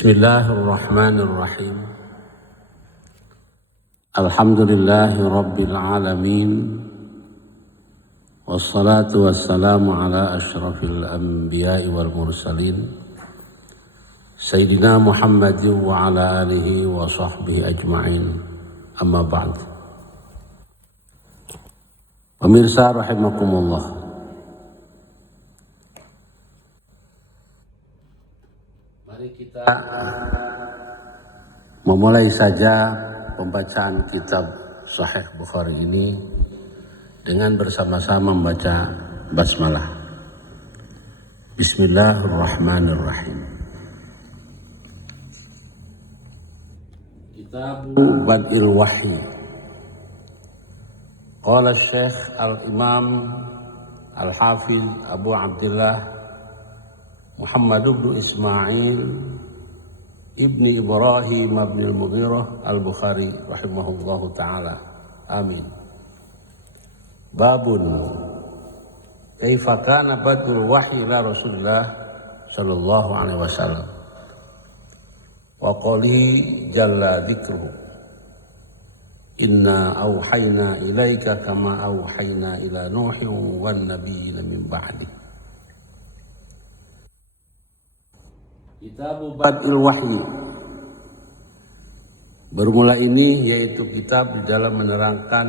Bismillahirrahmanirrahim. Alhamdulillahi rabbil alamin. Wassalatu wassalamu ala asyrafil anbiya'i wal mursalin Sayyidina Muhammadin wa ala alihi wa sahbihi ajma'in. Amma ba'd. Pemirsa rahimakumullah, mari kita memulai saja pembacaan kitab Sahih Bukhari ini dengan bersama-sama membaca basmalah. Bismillahirrahmanirrahim. Kitab Bad'il Wahyi. Qala Syekh Al-Imam Al-Hafiz Abu Abdullah Muhammad bin Ismail ibni Ibrahim ibn al-Mughirah al-Bukhari rahimahullahu ta'ala. Amin. Babun kaifa kana badul wahyi ila Rasulillah sallallahu alaihi wasallam wa qali jalla dzikruhu inna auhayna ilaika kama auhayna ila nuhin wan nabiyina min ba'di. Kitab Bad'il Wahyi. Bermula ini yaitu kitab di dalam menerangkan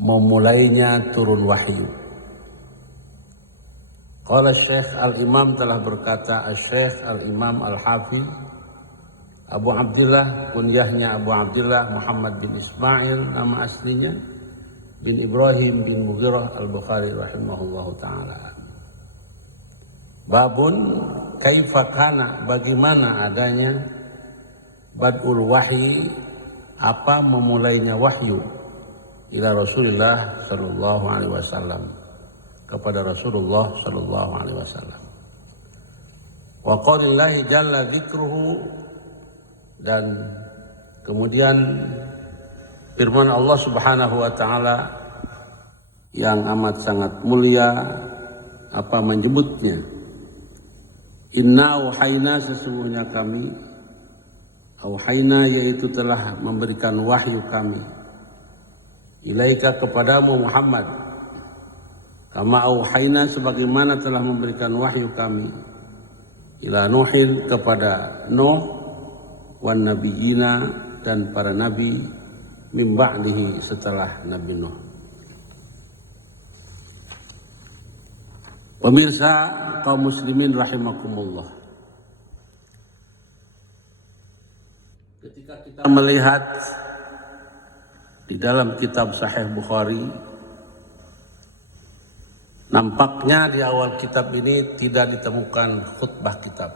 memulainya turun wahyu. Qala Syekh Al-Imam telah berkata Syekh Al-Imam Al-Hafiz Abu Abdullah, kunyahnya Abu Abdullah Muhammad bin Ismail, nama aslinya bin Ibrahim bin Mughirah al-Bukhari rahimahullahu ta'ala. Babun kaifa kana, bagaimana adanya bad'ul wahyi, apa memulainya wahyu ila Rasulullah sallallahu alaihi wasallam, kepada Rasulullah sallallahu alaihi wasallam. Wa qaulillahi jalla dzikruhu, dan kemudian firman Allah Subhanahu wa taala yang amat sangat mulia apa menyebutnya, inna auhayna, sesungguhnya kami, auhayna yaitu telah memberikan wahyu kami, ilaika kepadamu Muhammad, kama auhayna sebagaimana telah memberikan wahyu kami, ila Nuhin kepada Nuh, wan nabiyina dan para nabi, min ba'dihi setelah Nabi Nuh. Pemirsa kaum muslimin rahimakumullah, ketika kita melihat di dalam kitab Sahih Bukhari, nampaknya di awal kitab ini tidak ditemukan khutbah kitab.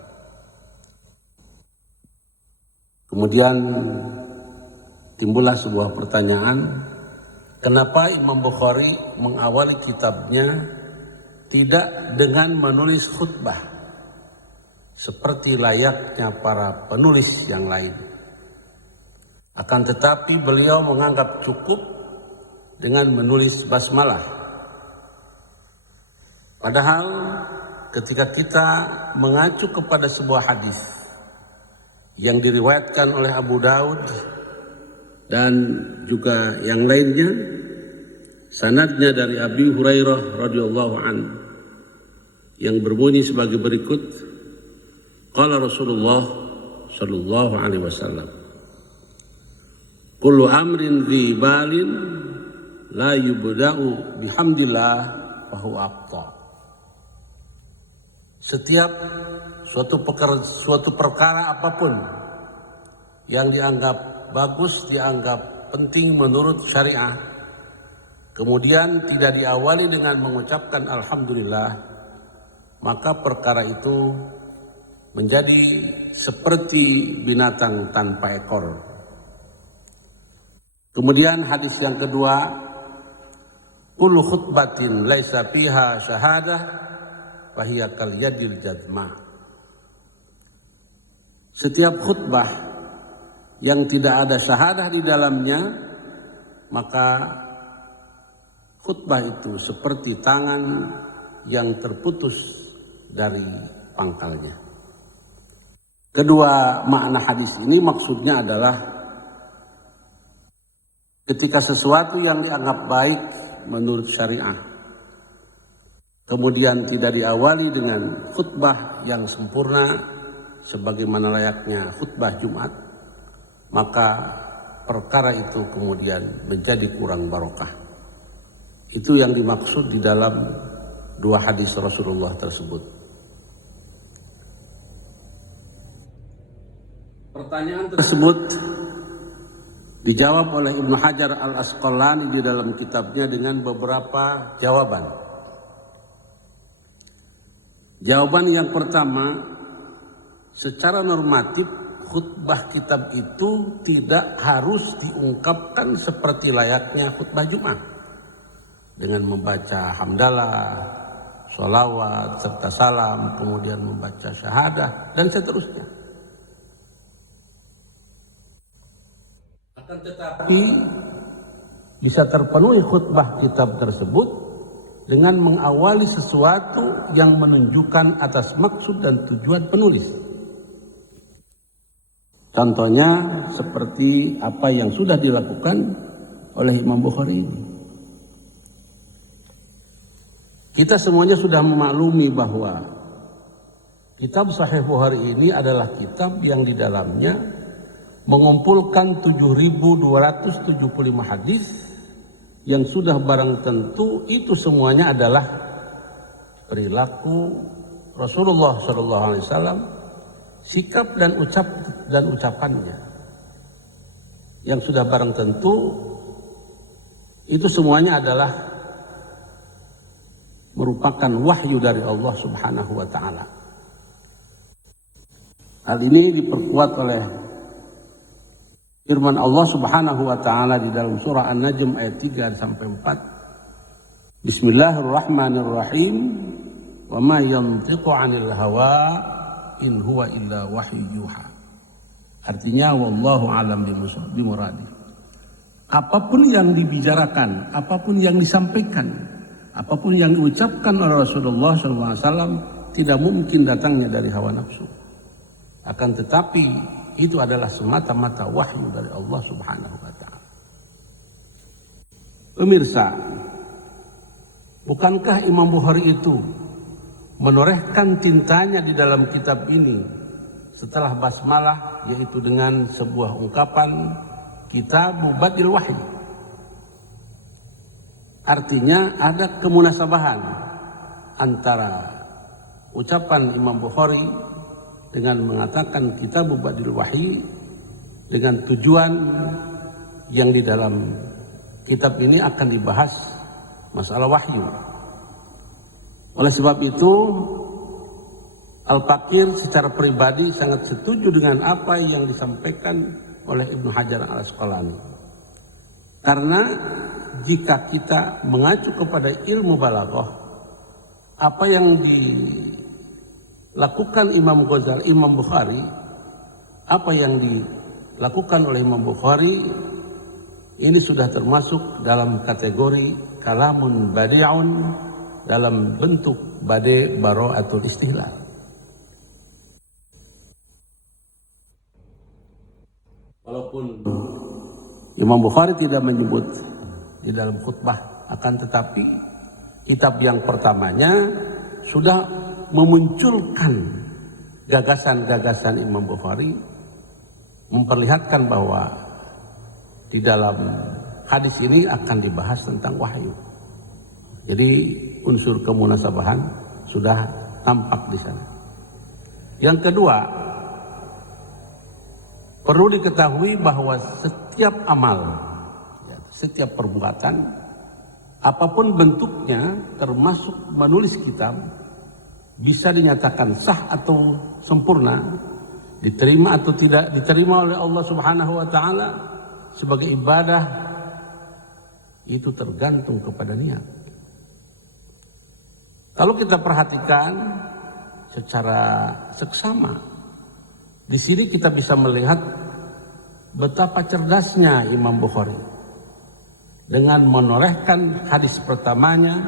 Kemudian timbullah sebuah pertanyaan, kenapa Imam Bukhari mengawali kitabnya tidak dengan menulis khutbah seperti layaknya para penulis yang lain. Akan tetapi beliau menganggap cukup dengan menulis basmalah. Padahal ketika kita mengacu kepada sebuah hadis yang diriwayatkan oleh Abu Daud dan juga yang lainnya, sanadnya dari Abi Hurairah radhiyallahu anhu, yang berbunyi sebagai berikut, qala Rasulullah sallallahu alaihi wasallam, kullu amrin dzi balin la yubda'u bihamdillah fa huwa aqta. Setiap suatu perkara apapun yang dianggap bagus, dianggap penting menurut syariah, kemudian tidak diawali dengan mengucapkan alhamdulillah, maka perkara itu menjadi seperti binatang tanpa ekor. Kemudian hadis yang kedua, kullu khutbatin laisa fiha syahadah fahiya kal yadil jadma. Setiap khutbah yang tidak ada syahadah di dalamnya, maka khutbah itu seperti tangan yang terputus dari pangkalnya. Kedua makna hadis ini maksudnya adalah ketika sesuatu yang dianggap baik menurut syariah kemudian tidak diawali dengan khutbah yang sempurna sebagaimana layaknya khutbah Jumat, maka perkara itu kemudian menjadi kurang barokah. Itu yang dimaksud di dalam dua hadis Rasulullah tersebut. Pertanyaan tersebut dijawab oleh Ibnu Hajar Al-Asqalani di dalam kitabnya dengan beberapa jawaban. Jawaban yang pertama, secara normatif khutbah kitab itu tidak harus diungkapkan seperti layaknya khutbah Jumat dengan membaca hamdalah, sholawat, serta salam, kemudian membaca syahadah dan seterusnya. Akan tetapi bisa terpenuhi khutbah kitab tersebut dengan mengawali sesuatu yang menunjukkan atas maksud dan tujuan penulis. Contohnya seperti apa yang sudah dilakukan oleh Imam Bukhari ini. Kita semuanya sudah memaklumi bahwa kitab Sahih Bukhari ini adalah kitab yang di dalamnya mengumpulkan 7.275 hadis yang sudah barang tentu itu semuanya adalah perilaku Rasulullah SAW, sikap dan ucapannya yang sudah barang tentu itu semuanya adalah merupakan wahyu dari Allah Subhanahu wa taala. Hal ini diperkuat oleh firman Allah Subhanahu wa taala di dalam surah An-Najm ayat 3 sampai 4. Bismillahirrahmanirrahim. Wa ma yantiqu 'anil hawa in huwa illa wahyu yuha. Artinya wallahu alam bimuradi. Apapun yang dibicarakan, apapun yang disampaikan, apapun yang diucapkan oleh Rasulullah SAW tidak mungkin datangnya dari hawa nafsu. Akan tetapi itu adalah semata-mata wahyu dari Allah Subhanahu wa taala. Pemirsa, bukankah Imam Bukhari itu menorehkan cintanya di dalam kitab ini setelah basmalah, yaitu dengan sebuah ungkapan kitab Badil Wahyi. Artinya ada kemunasabahan antara ucapan Imam Bukhari dengan mengatakan kitab Badil Wahyi dengan tujuan yang di dalam kitab ini akan dibahas masalah wahyu. Oleh sebab itu, Al-Fakir secara pribadi sangat setuju dengan apa yang disampaikan oleh Ibnu Hajar Al-Asqalani. Karena jika kita mengacu kepada ilmu balaghah, apa yang dilakukan Imam Bukhari, apa yang dilakukan oleh Imam Bukhari, ini sudah termasuk dalam kategori kalamun badi'un, dalam bentuk bade bara'atul istihlal. Walaupun Imam Bukhari tidak menyebut di dalam khutbah, akan tetapi kitab yang pertamanya sudah memunculkan gagasan-gagasan Imam Bukhari, memperlihatkan bahwa di dalam hadis ini akan dibahas tentang wahyu. Jadi unsur kemunasabahan sudah tampak di sana. Yang kedua, perlu diketahui bahwa setiap amal, setiap perbuatan, apapun bentuknya, termasuk menulis kitab, bisa dinyatakan sah atau sempurna, diterima atau tidak diterima oleh Allah Subhanahu wa taala sebagai ibadah, itu tergantung kepada niat. Kalau kita perhatikan secara seksama, di sini kita bisa melihat betapa cerdasnya Imam Bukhari dengan menorehkan hadis pertamanya,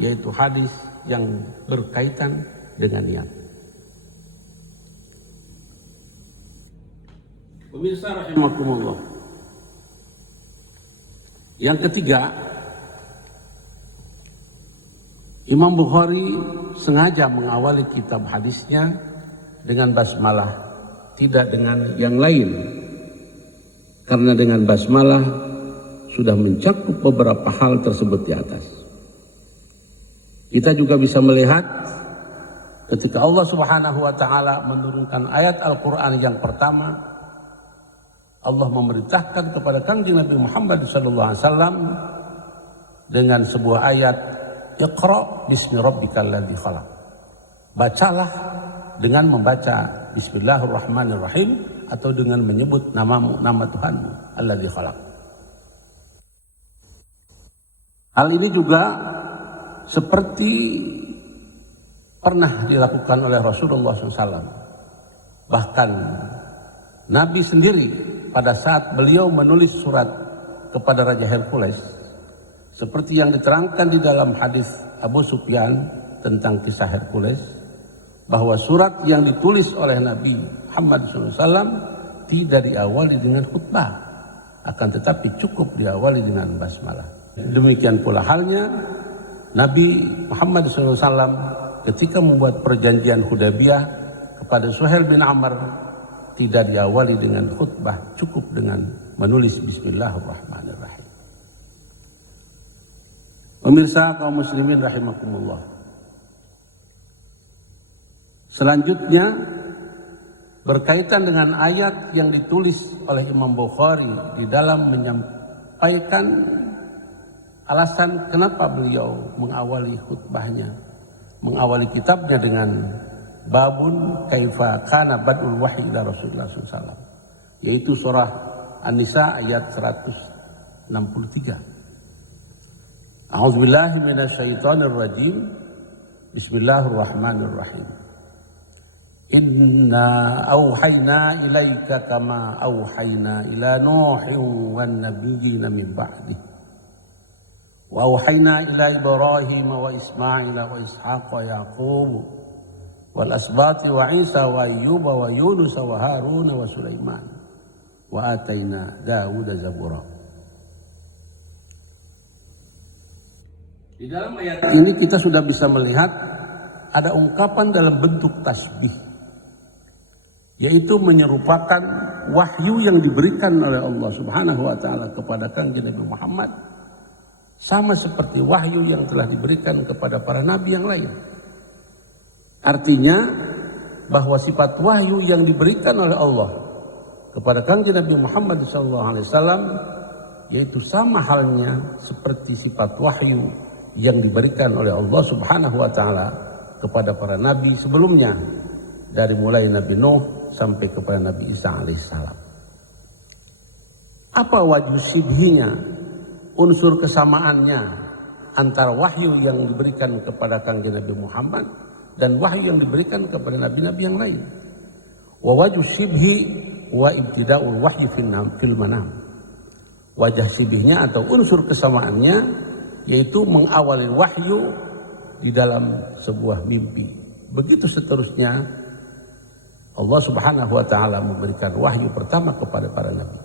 yaitu hadis yang berkaitan dengan niat. Pemirsa rahimakumullah. Yang ketiga, Imam Bukhari sengaja mengawali kitab hadisnya dengan basmalah, tidak dengan yang lain. Karena dengan basmalah sudah mencakup beberapa hal tersebut di atas. Kita juga bisa melihat ketika Allah Subhanahu wa taala menurunkan ayat Al-Qur'an yang pertama, Allah memerintahkan kepada Kanjeng Nabi Muhammad sallallahu alaihi wasallam dengan sebuah ayat, Iqra bismi rabbikal ladzi khalaq. Bacalah dengan membaca Bismillahirrahmanirrahim atau dengan menyebut nama Tuhanmu alladzi khalaq. Hal ini juga seperti pernah dilakukan oleh Rasulullah SAW. Bahkan Nabi sendiri pada saat beliau menulis surat kepada Raja Hercules, seperti yang diterangkan di dalam hadis Abu Sufyan tentang kisah Hercules, bahwa surat yang ditulis oleh Nabi Muhammad SAW tidak diawali dengan khutbah, akan tetapi cukup diawali dengan basmalah. Demikian pula halnya Nabi Muhammad SAW ketika membuat perjanjian Hudaybiyah kepada Suhail bin Amr tidak diawali dengan khutbah, cukup dengan menulis Bismillahirrahmanirrahim. Pemirsa kaum muslimin rahimakumullah. Selanjutnya berkaitan dengan ayat yang ditulis oleh Imam Bukhari di dalam menyampaikan alasan kenapa beliau mengawali khutbahnya, mengawali kitabnya dengan babun kaifa kana badul wahyi ila Rasulullah SAW, yaitu surah An-Nisa ayat 163. A'udzubillahi minasyaitonir rajim. Bismillahirrahmanirrahim. Inna auhayna ilaika kama auhayna ila Nuhin wan nabiyyina min ba'dih. Wa auhayna ila Ibrahim wa Ismail wa Ishaq wa Yaqub wal asbati wa Isa wa Ayyub wa Yunus wa Harun wa Sulaiman wa atayna Dawud zabura. Di dalam ayat ini kita sudah bisa melihat ada ungkapan dalam bentuk tasbih, yaitu menyerupakan wahyu yang diberikan oleh Allah Subhanahu wa taala kepada Kanjeng Nabi Muhammad, sama seperti wahyu yang telah diberikan kepada para nabi yang lain. Artinya bahwa sifat wahyu yang diberikan oleh Allah kepada Kanjeng Nabi Muhammad SAW yaitu sama halnya seperti sifat wahyu yang diberikan oleh Allah Subhanahu wa taala kepada para nabi sebelumnya, dari mulai Nabi Nuh sampai kepada Nabi Isa alaihissalam. Apa wajhu syibhinya, unsur kesamaannya antara wahyu yang diberikan kepada Kanjeng Nabi Muhammad dan wahyu yang diberikan kepada nabi-nabi yang lain? Wa wajhu syibhi wa ibtida'ul wahyi fil manam. Wajah syibhnya atau unsur kesamaannya yaitu mengawali wahyu di dalam sebuah mimpi. Begitu seterusnya Allah Subhanahu wa taala memberikan wahyu pertama kepada para nabi.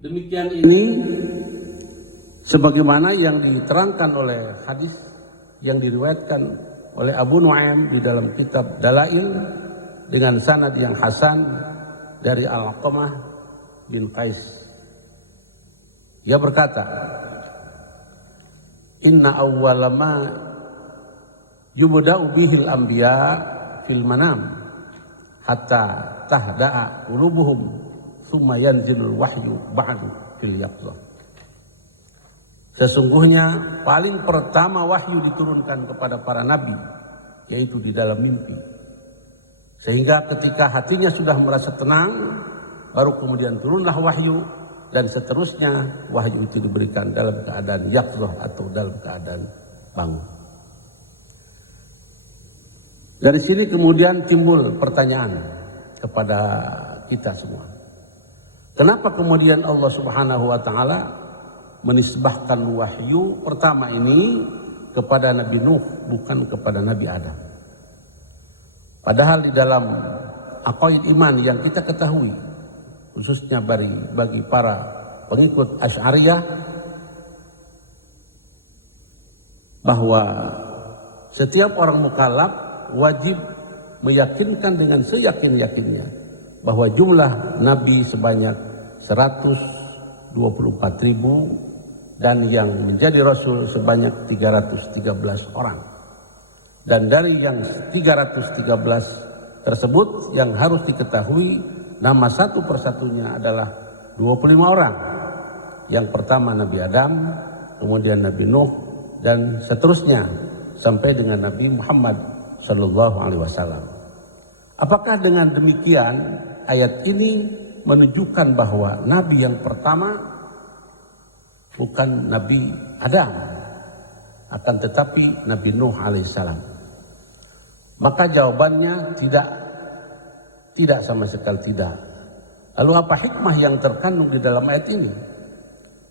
Demikian ini sebagaimana yang diterangkan oleh hadis yang diriwayatkan oleh Abu Nuaim di dalam kitab Dalail dengan sanad yang hasan dari Al-Qamah bin Qais. Dia berkata, Inna awwala ma yubda'u bihil anbiya fil manam hatta tahda'a qulubuhum tsumma yanzilul wahyu ba'du fil yaqظah. Sesungguhnya paling pertama wahyu diturunkan kepada para nabi yaitu di dalam mimpi. Sehingga ketika hatinya sudah merasa tenang, baru kemudian turunlah wahyu, dan seterusnya wahyu itu diberikan dalam keadaan yaqظah atau dalam keadaan bangun. Dari sini kemudian timbul pertanyaan kepada kita semua. Kenapa kemudian Allah Subhanahu wa taala menisbahkan wahyu pertama ini kepada Nabi Nuh, bukan kepada Nabi Adam? Padahal di dalam aqaid iman yang kita ketahui, khususnya bagi para pengikut Asy'ariyah, bahwa setiap orang mukallaf wajib meyakinkan dengan seyakin-yakinnya bahwa jumlah nabi sebanyak 124.000 dan yang menjadi rasul sebanyak 313 orang. Dan dari yang 313 tersebut yang harus diketahui nama satu persatunya adalah 25 orang. Yang pertama Nabi Adam, kemudian Nabi Nuh, dan seterusnya sampai dengan Nabi Muhammad Sallallahu Alaihi Wasallam. Apakah dengan demikian ayat ini menunjukkan bahwa Nabi yang pertama bukan Nabi Adam, akan tetapi Nabi Nuh alaihissalam? Maka jawabannya tidak sama sekali tidak. Lalu apa hikmah yang terkandung di dalam ayat ini?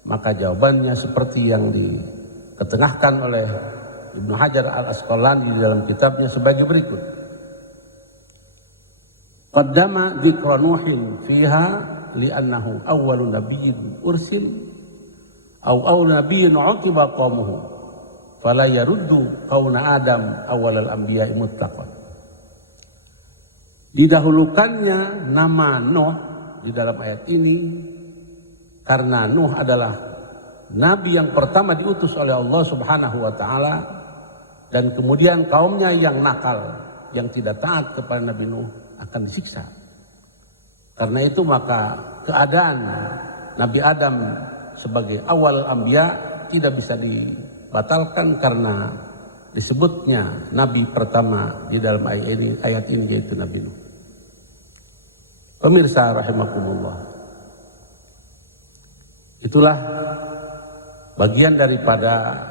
Maka jawabannya seperti yang diketengahkan oleh Ibnu Hajar al-Asqalani di dalam kitabnya sebagai berikut. Qaddama dzikra Nuhin fiha li'annahu awwalu nabiyyin ursil aw awwalu nabiyyin uqiba qaumuhu fala yaruddu qauna Adam awwalal anbiya'i mutlaqan. Didahulukannya nama Nuh di dalam ayat ini karena Nuh adalah nabi yang pertama diutus oleh Allah Subhanahu wa taala, dan kemudian kaumnya yang nakal, yang tidak taat kepada Nabi Nuh akan disiksa. Karena itu maka keadaan Nabi Adam sebagai awal anbiya tidak bisa dibatalkan karena disebutnya nabi pertama di dalam ayat ini yaitu Nabi Nuh. Pemirsa rahimakumullah, itulah bagian daripada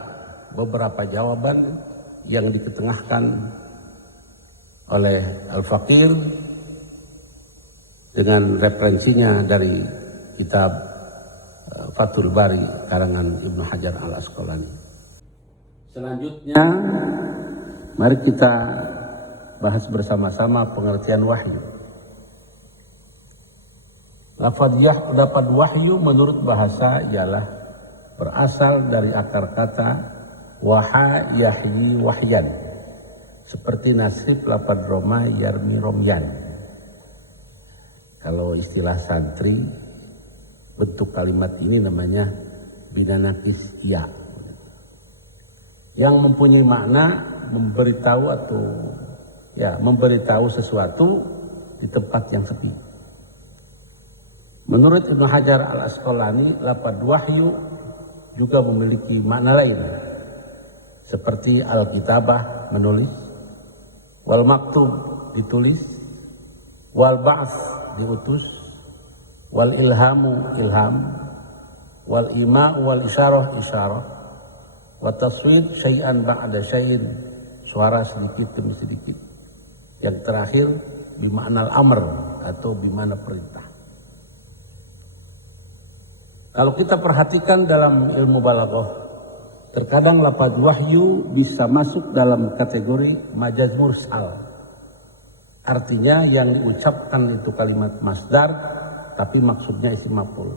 beberapa jawaban yang diketengahkan oleh Al-Faqir dengan referensinya dari kitab Fathul Bari karangan Ibnu Hajar al-Asqalani. Selanjutnya mari kita bahas bersama-sama pengertian wahyu. Lafaz wahyu menurut bahasa ialah berasal dari akar kata waha yahyi wahyan, seperti nasrif lafaz roma yarmi romyan. Kalau istilah santri, bentuk kalimat ini namanya binanakis ya, yang mempunyai makna memberitahu sesuatu di tempat yang sepi. Menurut Ibnu Hajar al-Asqalani, lafaz wahyu juga memiliki makna lain, seperti al-kitabah menulis, wal maktub ditulis, wal ba'ts diutus, wal ilhamu ilham, wal ima'u wal isyarah, wa taswid syai'an ba'da syai'in, suara sedikit demi sedikit. Yang terakhir bimakna al-amr atau bimakna perintah. Kalau kita perhatikan dalam ilmu balaghah, terkadang lafaz wahyu bisa masuk dalam kategori majaz mursal. Artinya yang diucapkan itu kalimat masdar, tapi maksudnya isim maf'ul.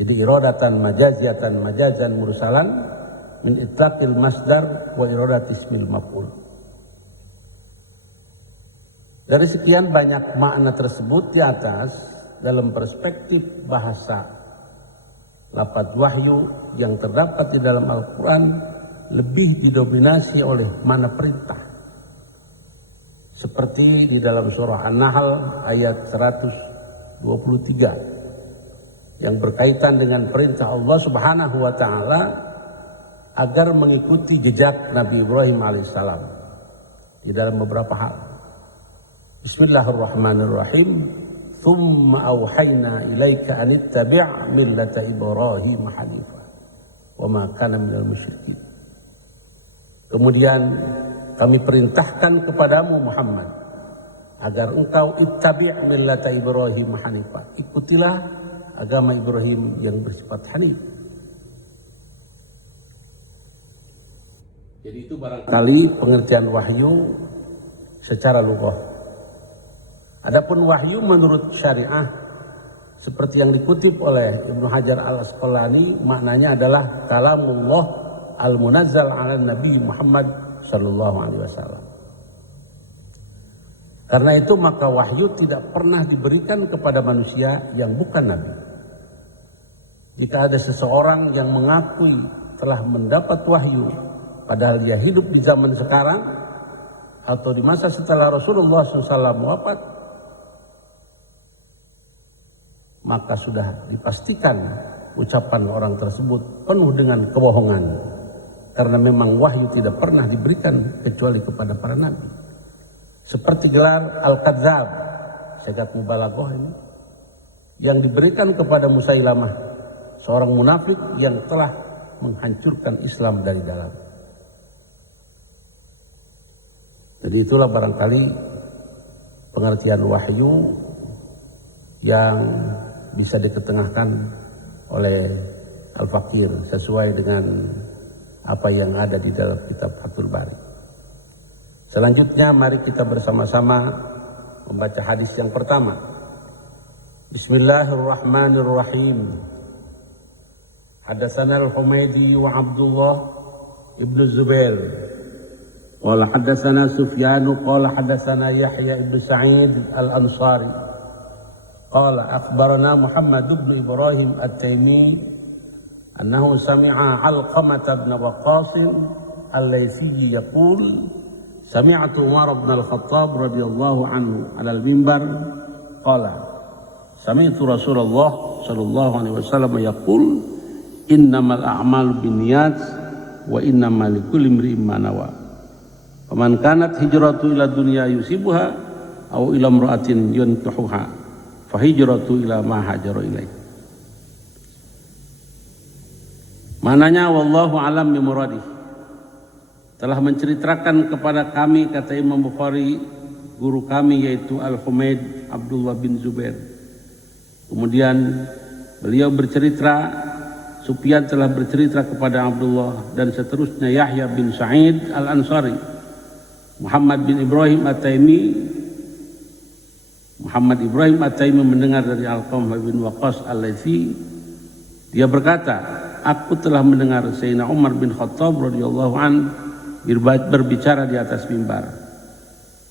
Jadi iradatan majazan mursalan min itlaqil masdar wa iradat ismil maf'ul. Dari sekian banyak makna tersebut di atas, dalam perspektif bahasa, lafaz wahyu yang terdapat di dalam Al-Quran lebih didominasi oleh makna perintah. Seperti di dalam surah An-Nahl ayat 123 yang berkaitan dengan perintah Allah Subhanahu wa taala agar mengikuti jejak Nabi Ibrahim alaihissalam di dalam beberapa hal. Bismillahirrahmanirrahim. Thumma awhayna ilaika an ittabi' millata Ibrahim hanifa wa ma kana minal musyrikin. Kemudian kami perintahkan kepadamu Muhammad agar engkau ittabi' millata Ibrahim hanifa, ikutilah agama Ibrahim yang bersifat hanif. Jadi itu barangkali pengertian wahyu secara lughah. Adapun wahyu menurut syariah seperti yang dikutip oleh Ibnu Hajar Al-Asqalani, maknanya adalah kalamullah al-munazzal ala Nabi Muhammad sallallahu alaihi wasallam. Karena itu maka wahyu tidak pernah diberikan kepada manusia yang bukan nabi. Jika ada seseorang yang mengakui telah mendapat wahyu padahal dia hidup di zaman sekarang atau di masa setelah Rasulullah SAW wafat, maka sudah dipastikan ucapan orang tersebut penuh dengan kebohongan. Karena memang wahyu tidak pernah diberikan kecuali kepada para nabi. Seperti gelar Al-Kadzab, segat mubalaghah ini, yang diberikan kepada Musailamah, seorang munafik yang telah menghancurkan Islam dari dalam. Jadi itulah barangkali pengertian wahyu yang bisa diketengahkan oleh Al-Fakir sesuai dengan apa yang ada di dalam kitab Fathul Bari. Selanjutnya mari kita bersama-sama membaca hadis yang pertama. Bismillahirrahmanirrahim. Hadatsana Al-Humaydi wa Abdullah ibnu Zubair. Qala hadatsana Sufyan qala hadatsana Yahya ibnu Sa'id Al-Ansari. Qala akhbarana Muhammad ibn Ibrahim At-Taimi annahu sami'a Alqamah ibn Waqqas Al-Laythi yaqul sami'tu Umar ibn Al-Khattab radhiyallahu anhu 'ala al-mimbar qala sami'tu Rasulullah sallallahu alaihi wasallam yaqul innamal a'malu binniyat wa innamal likulli imri'in ma nawa. Faman kanat hijratu ila dunya yusibuha aw ila imra'atin yankihuha fa hijratu ila ma hajara ilaih. Mananya wallahu alam bi muradih. Telah menceritakan kepada kami, kata Imam Bukhari, guru kami yaitu Al-Humaid Abdullah bin Zubair. Kemudian beliau bercerita, Sufyan telah bercerita kepada Abdullah, dan seterusnya Yahya bin Sa'id Al-Ansari, Muhammad bin Ibrahim At-Taimi. Muhammad Ibrahim At-Taimi mendengar dari Alqamah bin Waqqas Al-Laythi. Dia berkata, aku telah mendengar Sayyidina Umar bin Khattab radhiyallahu an berbicara di atas mimbar.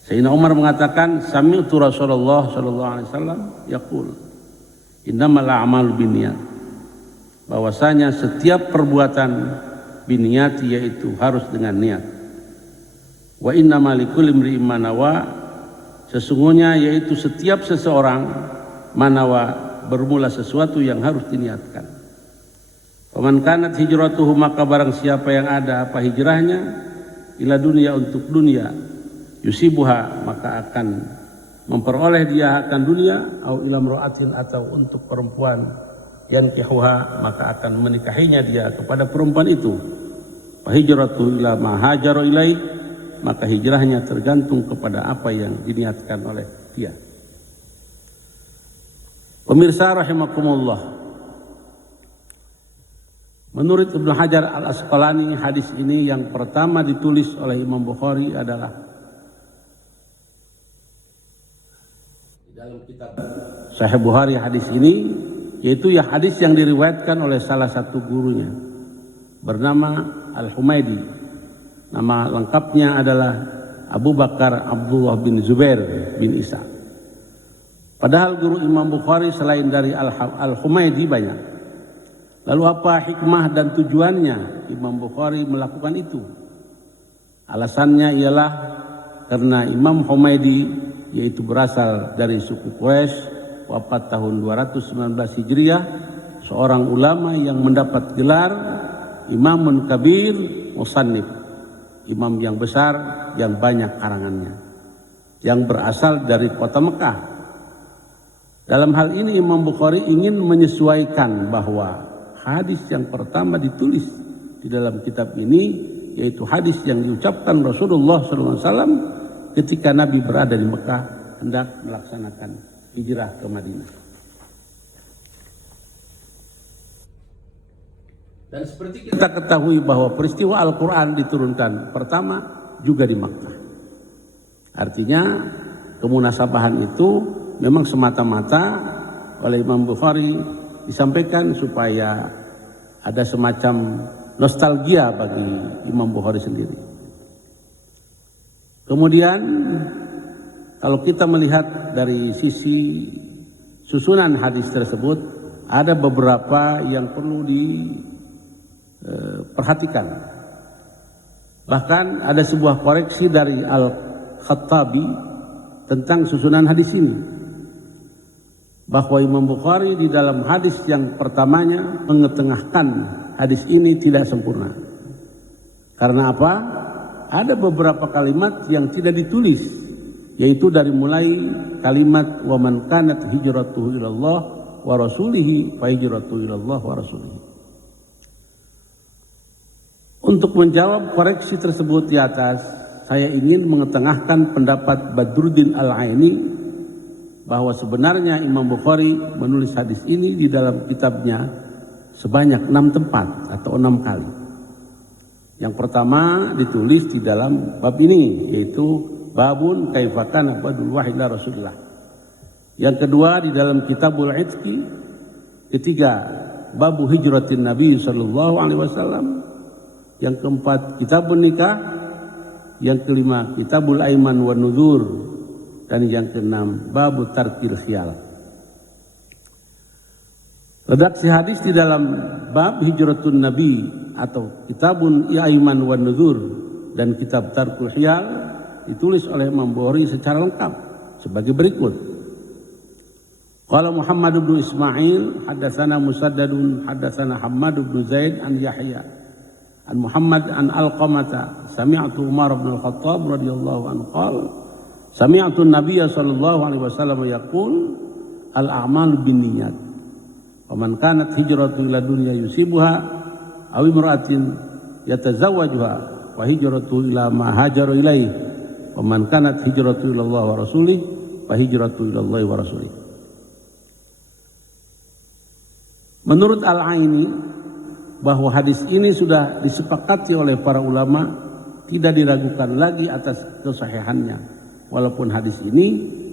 Sayyidina Umar mengatakan, sami'tu Rasulullah sallallahu alaihi wasallam yaqul innamal a'malu binniyat. Bahwasanya setiap perbuatan binniyat yaitu harus dengan niat. Wa innamal likulli imri'in ma nawa. Sesungguhnya yaitu setiap seseorang manawa bermula sesuatu yang harus diniatkan. Faman kanat hijratuhu, maka barang siapa yang ada apa hijrahnya, ila dunia, untuk dunia, yusibuha, maka akan memperoleh dia akan dunia, au ila imra'atin, atau untuk perempuan, yankihuha, maka akan menikahinya dia kepada perempuan itu. Fa hijratu ila ma hajara ilaih, maka hijrahnya tergantung kepada apa yang diniatkan oleh dia. Pemirsa rahimakumullah, menurut Ibnu Hajar Al-Asqalani, hadis ini yang pertama ditulis oleh Imam Bukhari adalah di dalam kitab Sahih Bukhari. Hadis ini yaitu ya hadis yang diriwayatkan oleh salah satu gurunya bernama Al-Humaydi. Nama lengkapnya adalah Abu Bakar Abdullah bin Zubair bin Isa. Padahal guru Imam Bukhari selain dari Al-Humaydi banyak. Lalu apa hikmah dan tujuannya Imam Bukhari melakukan itu? Alasannya ialah karena Imam Humaydi yaitu berasal dari suku Quraisy, wafat tahun 219 Hijriah, seorang ulama yang mendapat gelar Imamun Kabir Musannif, imam yang besar yang banyak karangannya, yang berasal dari kota Mekah. Dalam hal ini Imam Bukhari ingin menyesuaikan bahwa hadis yang pertama ditulis di dalam kitab ini yaitu hadis yang diucapkan Rasulullah SAW ketika Nabi berada di Mekah hendak melaksanakan hijrah ke Madinah. Dan seperti kita ketahui bahwa peristiwa Al-Quran diturunkan pertama juga di Mekah. Artinya kemunasabahan itu memang semata-mata oleh Imam Bukhari disampaikan supaya ada semacam nostalgia bagi Imam Bukhari sendiri. Kemudian kalau kita melihat dari sisi susunan hadis tersebut, ada beberapa yang perlu diperhatikan. Bahkan ada sebuah koreksi dari Al-Khattabi tentang susunan hadis ini, bahwa Imam Bukhari di dalam hadis yang pertamanya mengetengahkan hadis ini tidak sempurna. Karena apa? Ada beberapa kalimat yang tidak ditulis, yaitu dari mulai kalimat wa man kanat hijratuhu ilallah wa rasulihi fa hijratuhu ilallah wa rasulihi. Untuk menjawab koreksi tersebut di atas, saya ingin mengetengahkan pendapat Badruddin Al-Aini bahwa sebenarnya Imam Bukhari menulis hadis ini di dalam kitabnya sebanyak 6 tempat atau 6 kali. Yang pertama ditulis di dalam bab ini, yaitu babun kaifa kana badul wahyi ila Rasulillah. Yang kedua di dalam Kitabul Itqi. Ketiga, babu hijratin Nabi sallallahu alaihi wasallam. Yang keempat, Kitabun Nikah. Yang kelima, Kitabul Aiman wan Nuzur. Dan yang keenam, babu tarkil khiyal. Redaksi hadis di dalam bab hijratun Nabi atau Kitabun Aiman wan Nuzur dan kitab Tarkul Khiyal ditulis oleh Imam Bukhari secara lengkap sebagai berikut. Qala Muhammad bin Ismail hadatsana Musaddadun hadatsana Hammad bin Zaid an Yahya an Muhammad an Alqamata sami'tu Umar bin Al-Khattab radhiyallahu anhu qala sami'tu an-nabiy sallallahu alaihi wasallam yaqul al-a'malu binniyat wa man kanat hijratu ila dunya yusibuha aw imra'atin yatazawwajuha wa hijratu ila ma hajara ilaihi wa man kanat hijratu ila Allah wa rasulih fa hijratu ila Allah wa rasulih. Menurut Al-Aini bahwa hadis ini sudah disepakati oleh para ulama, tidak diragukan lagi atas kesahihannya, walaupun hadis ini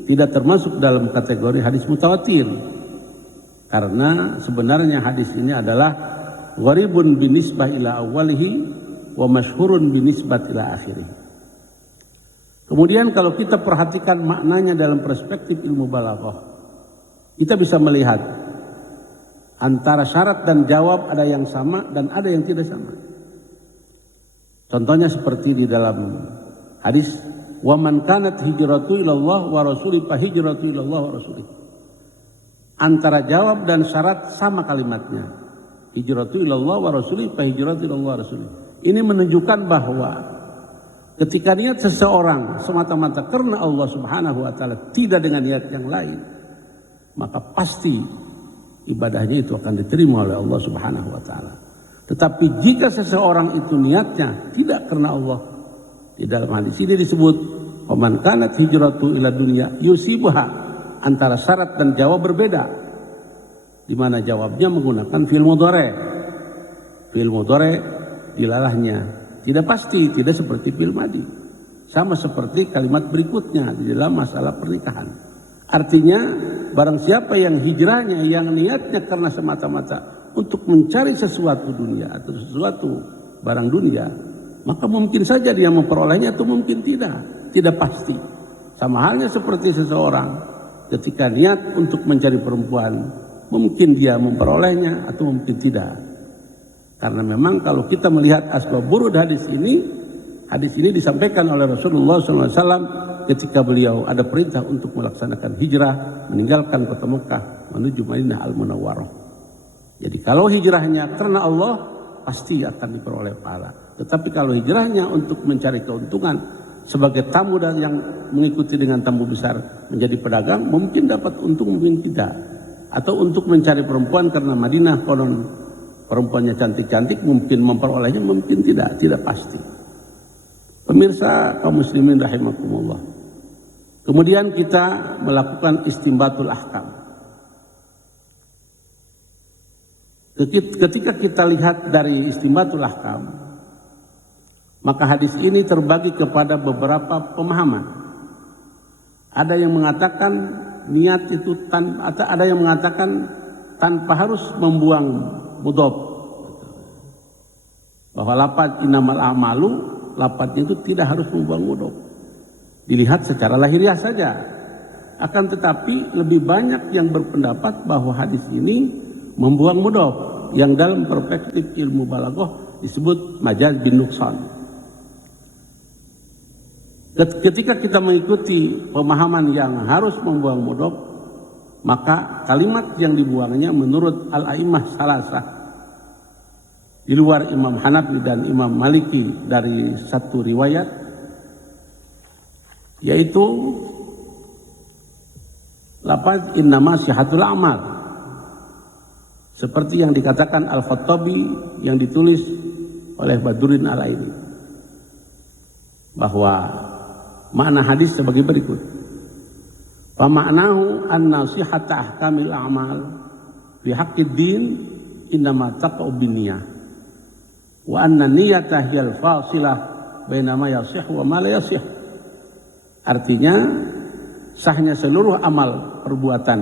tidak termasuk dalam kategori hadis mutawatir, karena sebenarnya hadis ini adalah gharibun binisbah ila awalihi wa masyhurun binisbat ila akhirih. Kemudian kalau kita perhatikan maknanya dalam perspektif ilmu balaghah, kita bisa melihat antara syarat dan jawab ada yang sama dan ada yang tidak sama. Contohnya seperti di dalam hadis wa man kanat hijratu ilallah wa rasuli fa hijratu ilallah wa rasuli. Antara jawab dan syarat sama kalimatnya. Hijratu ilallah wa rasuli fa hijratu ilallah wa rasuli. Ini menunjukkan bahwa ketika niat seseorang semata-mata karena Allah Subhanahu wa taala, tidak dengan niat yang lain, maka pasti ibadahnya itu akan diterima oleh Allah Subhanahu wa taala. Tetapi jika seseorang itu niatnya tidak karena Allah, di dalam hadis ini disebut man kanat hijratu ila dunya yusibuha, antara syarat dan jawab berbeda, di mana jawabnya menggunakan fi'il mudhari'. Fi'il mudhari' dilalahnya tidak pasti, tidak seperti fi'il madhi. Sama seperti kalimat berikutnya di dalam masalah pernikahan. Artinya barang siapa yang hijrahnya, yang niatnya karena semata-mata untuk mencari sesuatu dunia atau sesuatu barang dunia, maka mungkin saja dia memperolehnya atau mungkin tidak pasti. Sama halnya seperti seseorang ketika niat untuk mencari perempuan, mungkin dia memperolehnya atau mungkin tidak. Karena memang kalau kita melihat asbab wurud hadis ini disampaikan oleh Rasulullah SAW ketika beliau ada perintah untuk melaksanakan hijrah, meninggalkan kota Mekah menuju Madinah Al-Munawwarah. Jadi kalau hijrahnya karena Allah, pasti akan diperoleh pahala. Tetapi kalau hijrahnya untuk mencari keuntungan sebagai tamu dan yang mengikuti dengan tamu besar menjadi pedagang, mungkin dapat untung, mungkin tidak. Atau untuk mencari perempuan karena Madinah konon perempuannya cantik-cantik, mungkin memperolehnya, mungkin tidak pasti. Pemirsa kaum muslimin rahimakumullah. Kemudian kita melakukan istimbatul ahkam. Ketika kita lihat dari istimbatul ahkam, maka hadis ini terbagi kepada beberapa pemahaman. Ada yang mengatakan niat itu atau ada yang mengatakan tanpa harus membuang mudhof. Bahwa lafaz innamal a'malu, lafaznya itu tidak harus membuang mudhof. Dilihat secara lahiriah saja. Akan tetapi lebih banyak yang berpendapat bahwa hadis ini membuang mudhof, yang dalam perspektif ilmu balaghah disebut majaz bin nuqsan. Ketika kita mengikuti pemahaman yang harus membuang mudhof, maka kalimat yang dibuangnya menurut al-a'immah salasah, di luar Imam Hanafi dan Imam Maliki dari satu riwayat, yaitu lafaz innama syihatul a'mal, seperti yang dikatakan Al-Khattabi yang ditulis oleh Badruddin Al-Aini, bahwa makna hadis sebagai berikut. Famaknahu anna sihhata ahkamil a'mal fi haqqid din innama taqa'u binniyah wa anna niyata hiyal fasilah baina ma yasih wa ma la yasih. Artinya sahnya seluruh amal perbuatan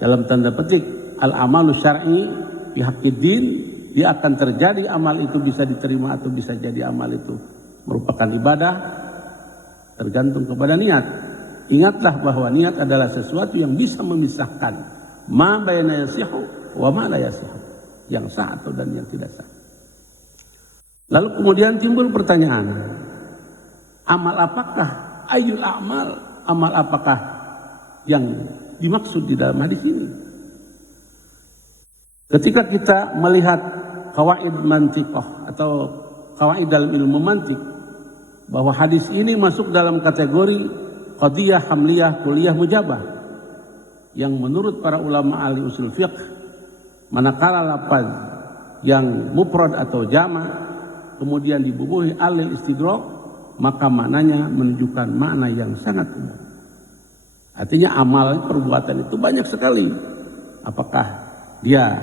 dalam tanda petik al-amalu syar'i fi haqqid din, dia akan terjadi amal itu bisa diterima atau bisa jadi amal itu merupakan ibadah, tergantung kepada niat. Ingatlah bahwa niat adalah sesuatu yang bisa memisahkan ma baina yasihu wa ma la yasihu, yang sah atau dan yang tidak sah. Lalu kemudian timbul pertanyaan, amal apakah, ayul a'mal, amal apakah yang dimaksud di dalam hadis ini? Ketika kita melihat qawaid mantiqah atau qawaid dalam ilmu mantiq, bahwa hadis ini masuk dalam kategori qadiyah hamliyah kulliyah mujabah, yang menurut para ulama ahli usul fiqh, manakala lafaz yang mufrad atau jama' kemudian dibubuhi alil istighraq, maka maknanya menunjukkan makna yang sangat umum. Artinya amal perbuatan itu banyak sekali. Apakah dia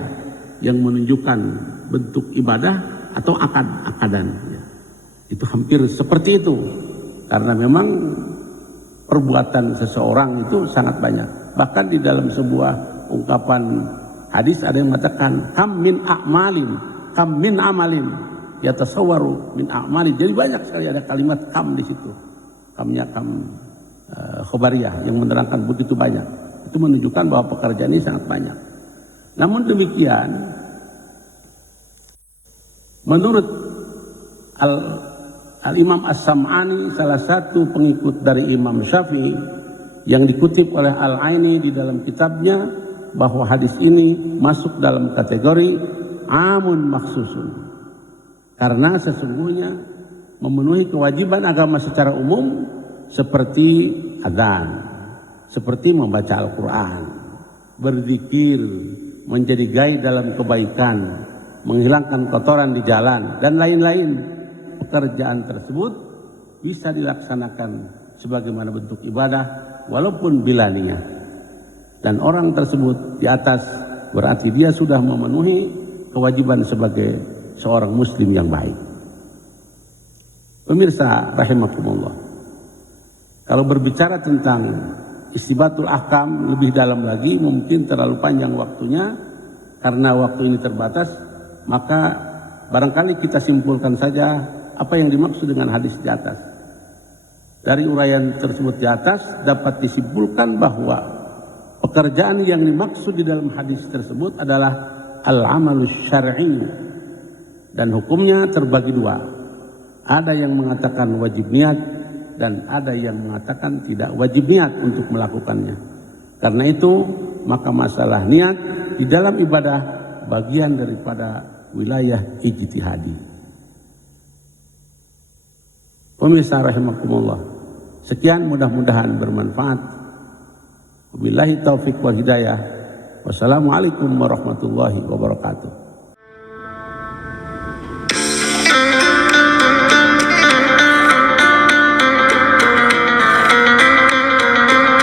yang menunjukkan bentuk ibadah atau akadan? Itu hampir seperti itu, karena memang perbuatan seseorang itu sangat banyak. Bahkan di dalam sebuah ungkapan hadis ada yang mengatakan kam min amalin yatasawwaru min a'mali. Jadi banyak sekali ada kalimat kam di situ. Kamnya kam khobariyah yang menerangkan begitu banyak. Itu menunjukkan bahwa pekerjaan ini sangat banyak. Namun demikian, menurut Al-Imam As-Sam'ani, salah satu pengikut dari Imam Syafi'i, yang dikutip oleh Al-Aini di dalam kitabnya, bahwa hadis ini masuk dalam kategori amun maksusun, karena sesungguhnya memenuhi kewajiban agama secara umum seperti adzan, seperti membaca Al-Quran, berzikir, menjadi gai dalam kebaikan, menghilangkan kotoran di jalan, dan lain-lain. Pekerjaan tersebut bisa dilaksanakan sebagaimana bentuk ibadah walaupun bila niyah, dan orang tersebut di atas berarti dia sudah memenuhi kewajiban sebagai seorang muslim yang baik. Pemirsa rahimakumullah, kalau berbicara tentang istibatul ahkam lebih dalam lagi mungkin terlalu panjang waktunya, karena waktu ini terbatas, maka barangkali kita simpulkan saja apa yang dimaksud dengan hadis di atas. Dari uraian tersebut di atas dapat disimpulkan bahwa pekerjaan yang dimaksud di dalam hadis tersebut adalah al-amalus syar'i, dan hukumnya terbagi dua. Ada yang mengatakan wajib niat dan ada yang mengatakan tidak wajib niat untuk melakukannya. Karena itu maka masalah niat di dalam ibadah bagian daripada wilayah ijtihadi. Pemirsa rahimakumullah, sekian, mudah-mudahan bermanfaat. Wabillahi taufiq wal hidayah. Wassalamualaikum warahmatullahi wabarakatuh.